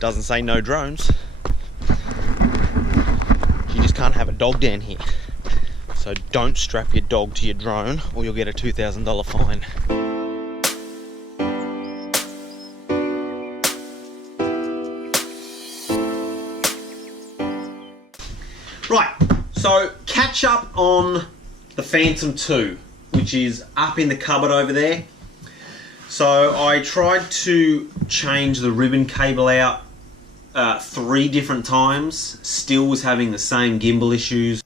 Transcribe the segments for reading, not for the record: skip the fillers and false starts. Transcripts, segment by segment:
Doesn't say no drones. You just can't have a dog down here. So don't strap your dog to your drone or you'll get a $2,000 fine. Right, so catch up on the Phantom 2, which is up in the cupboard over there. So I tried to change the ribbon cable out 3 different times, still was having the same gimbal issues.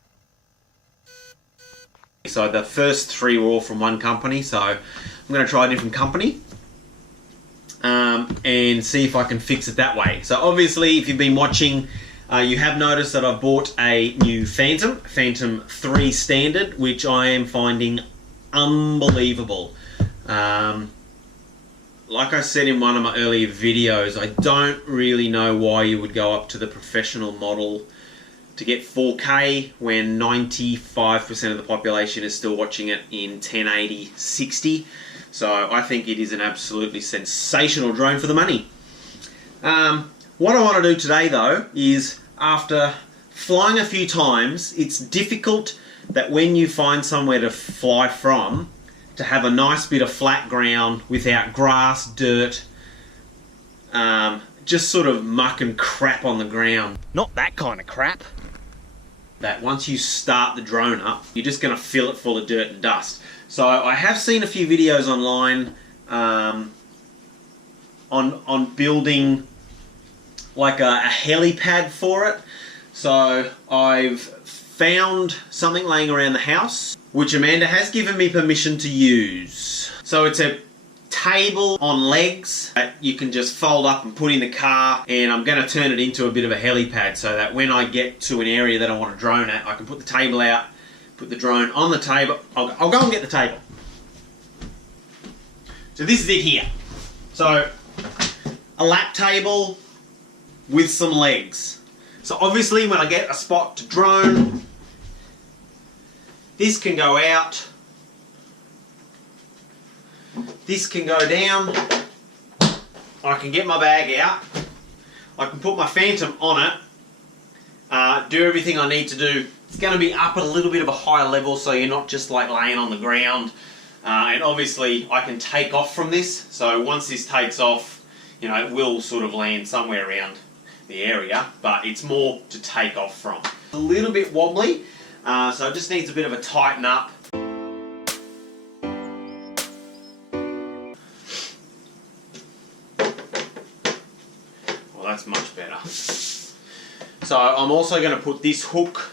So the first 3 were all from one company, so I'm going to try a different company and see if I can fix it that way. So obviously, if you've been watching, you have noticed that I've bought a new Phantom 3 Standard, which I am finding unbelievable. Like I said in one of my earlier videos, I don't really know why you would go up to the professional model to get 4K when 95% of the population is still watching it in 1080-60. So I think it is an absolutely sensational drone for the money. What I want to do today though is, after flying a few times, it's difficult that when you find somewhere to fly from, to have a nice bit of flat ground without grass, dirt, just sort of muck and crap on the ground. Not that kind of crap. That once you start the drone up, you're just going to fill it full of dirt and dust. So I have seen a few videos online on building like a helipad for it. So I've found something laying around the house, which Amanda has given me permission to use. So it's a table on legs that you can just fold up and put in the car, and I'm going to turn it into a bit of a helipad so that when I get to an area that I want to drone at, I can put the table out, put the drone on the table. I'll go and get the table. So this is it here. So a lap table with some legs. So obviously when I get a spot to drone, this can go out, this can go down, I can get my bag out, I can put my Phantom on it, do everything I need to do. It's going to be up at a little bit of a higher level so you're not just like laying on the ground, and obviously I can take off from this, so once this takes off, you know, it will sort of land somewhere around the area, but it's more to take off from. A little bit wobbly, so it just needs a bit of a tighten up. Well, that's much better. So I'm also going to put this hook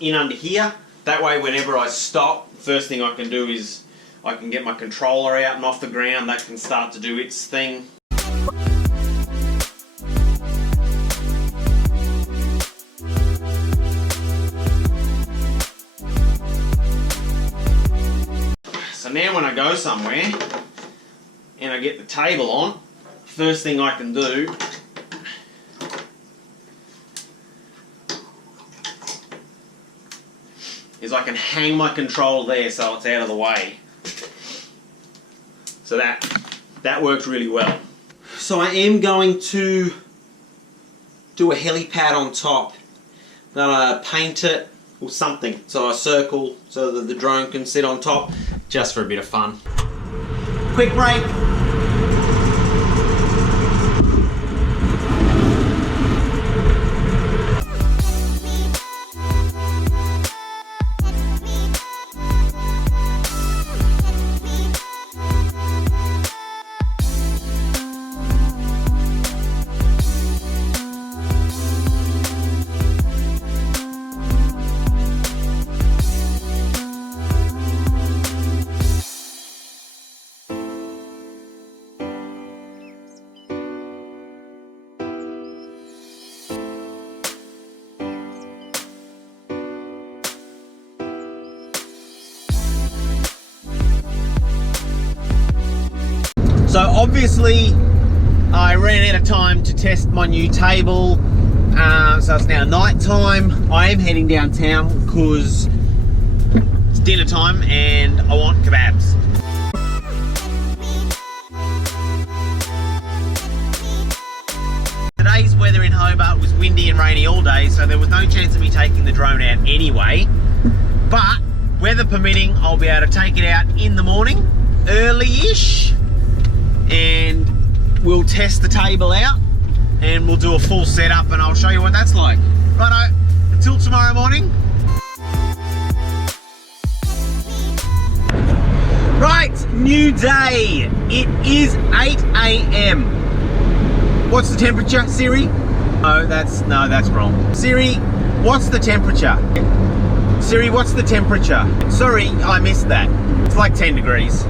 in under here. That way whenever I stop, first thing I can do is I can get my controller out and off the ground. That can start to do its thing. So now when I go somewhere and I get the table on, first thing I can do is I can hang my control there so it's out of the way. So that works really well. So I am going to do a helipad on top. I'm gonna paint it or something, so a circle so that the drone can sit on top, just for a bit of fun. Quick break. So obviously I ran out of time to test my new table, so it's now night time. I am heading downtown because it's dinner time and I want kebabs. all day, so there was no chance of me taking the drone out anyway. But weather permitting, I'll be able to take it out in the morning, early-ish, and we'll test the table out and we'll do a full setup and I'll show you what that's like. But until tomorrow morning. Right, new day. It is 8 AM. What's the temperature, Siri? No, that's wrong. Siri, what's the temperature? Siri, what's the temperature? Sorry, I missed that. It's like 10 degrees.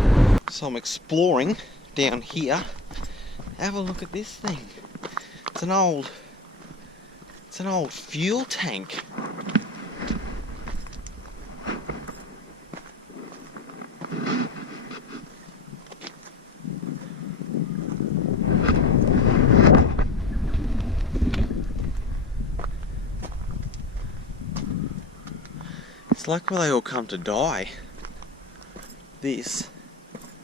So I'm exploring down here. Have a look at this thing. It's an old fuel tank. It's like where they all come to die. This.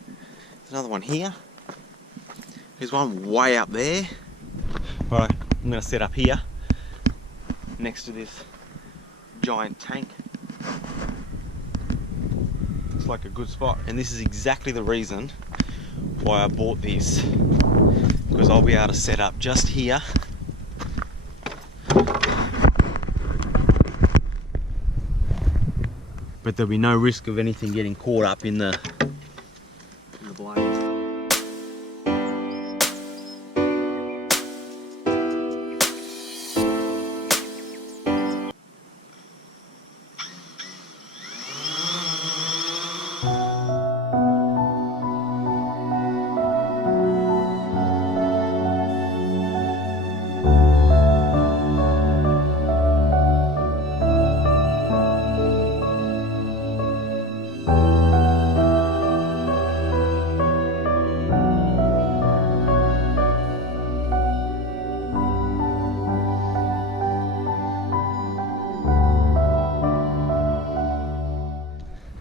There's another one here. There's one way up there. Alright, I'm going to set up here next to this giant tank. Looks like a good spot. And this is exactly the reason why I bought this. Because I'll be able to set up just here. But there'll be no risk of anything getting caught up in the blades.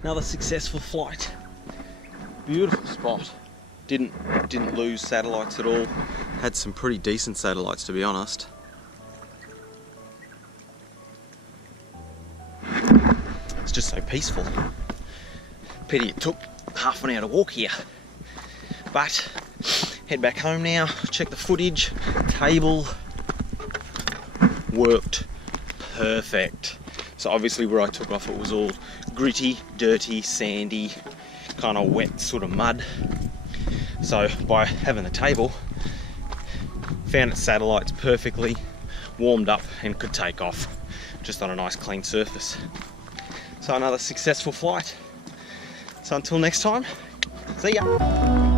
Another successful flight. Beautiful spot. Didn't lose satellites at all. Had some pretty decent satellites, to be honest. It's just so peaceful. Pity it took half an hour to walk here. But head back home now, check the footage. Table worked perfect. So obviously where I took off it was all gritty, dirty, sandy, kind of wet sort of mud. So by having the table, found its satellites perfectly, warmed up and could take off just on a nice clean surface. So another successful flight. So until next time, see ya.